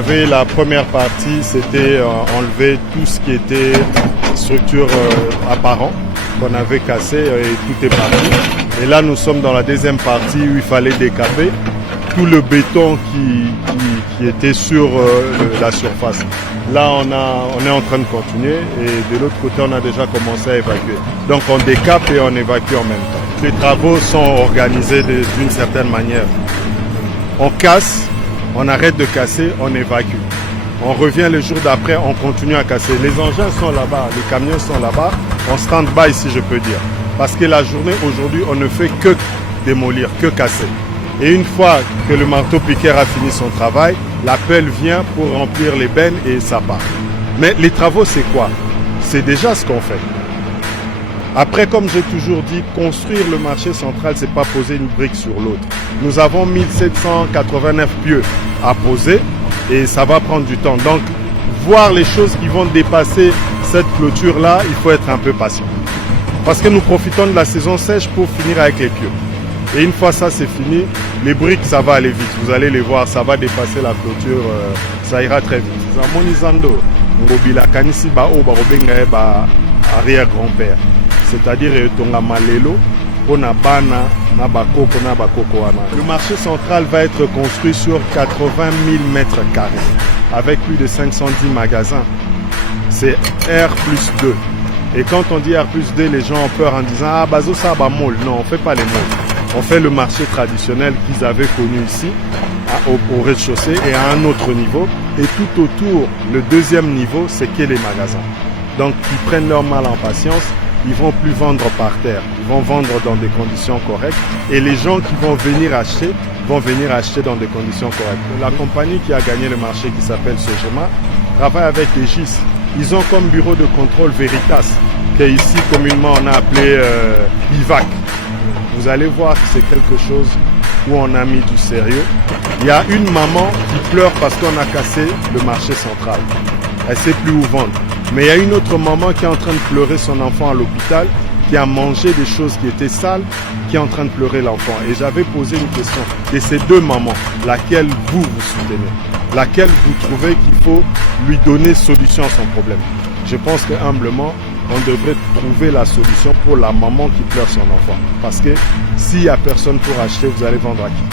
avait la première partie, c'était enlever tout ce qui était structure apparent qu'on avait cassé et tout est parti. Et là, nous sommes dans la deuxième partie où il fallait décaper tout le béton qui était sur la surface. Là, on est en train de continuer et de l'autre côté, on a déjà commencé à évacuer. Donc, on décape et on évacue en même temps. Les travaux sont organisés d'une certaine manière. On casse, on arrête de casser, on évacue. On revient le jour d'après, on continue à casser. Les engins sont là-bas, les camions sont là-bas, on stand-by si je peux dire. Parce que la journée aujourd'hui, on ne fait que démolir, que casser. Et une fois que le marteau-piqueur a fini son travail, la pelle vient pour remplir les bennes et ça part. Mais les travaux, c'est quoi? C'est déjà ce qu'on fait. Après, comme j'ai toujours dit, construire le marché central, c'est pas poser une brique sur l'autre. Nous avons 1789 pieux à poser et ça va prendre du temps. Donc, voir les choses qui vont dépasser cette clôture-là, il faut être un peu patient. Parce que nous profitons de la saison sèche pour finir avec les pieux. Et une fois ça c'est fini, les briques ça va aller vite. Vous allez les voir, ça va dépasser la clôture, ça ira très vite. Arrière-grand-père. C'est-à-dire le marché central va être construit sur 80 000 mètres carrés avec plus de 510 magasins. C'est R+2. Et quand on dit R+2, les gens ont peur en disant « Ah, bazo ça va mall ». Non, on ne fait pas les malls. On fait le marché traditionnel qu'ils avaient connu ici, au rez-de-chaussée et à un autre niveau. Et tout autour, le deuxième niveau, c'est que les magasins. Donc, ils prennent leur mal en patience. Ils vont plus vendre par terre. Ils vont vendre dans des conditions correctes. Et les gens qui vont venir acheter dans des conditions correctes. La compagnie qui a gagné le marché, qui s'appelle Sogema, travaille avec les GIS. Ils ont comme bureau de contrôle Veritas, qu'ici communément on a appelé BIVAC. Vous allez voir que c'est quelque chose où on a mis du sérieux. Il y a une maman qui pleure parce qu'on a cassé le marché central. Elle ne sait plus où vendre. Mais il y a une autre maman qui est en train de pleurer son enfant à l'hôpital, qui a mangé des choses qui étaient sales, qui est en train de pleurer l'enfant. Et j'avais posé une question. Et ces deux mamans, laquelle vous soutenez? Laquelle vous trouvez qu'il faut lui donner solution à son problème? Je pense que humblement, on devrait trouver la solution pour la maman qui pleure son enfant. Parce que s'il n'y a personne pour acheter, vous allez vendre à qui?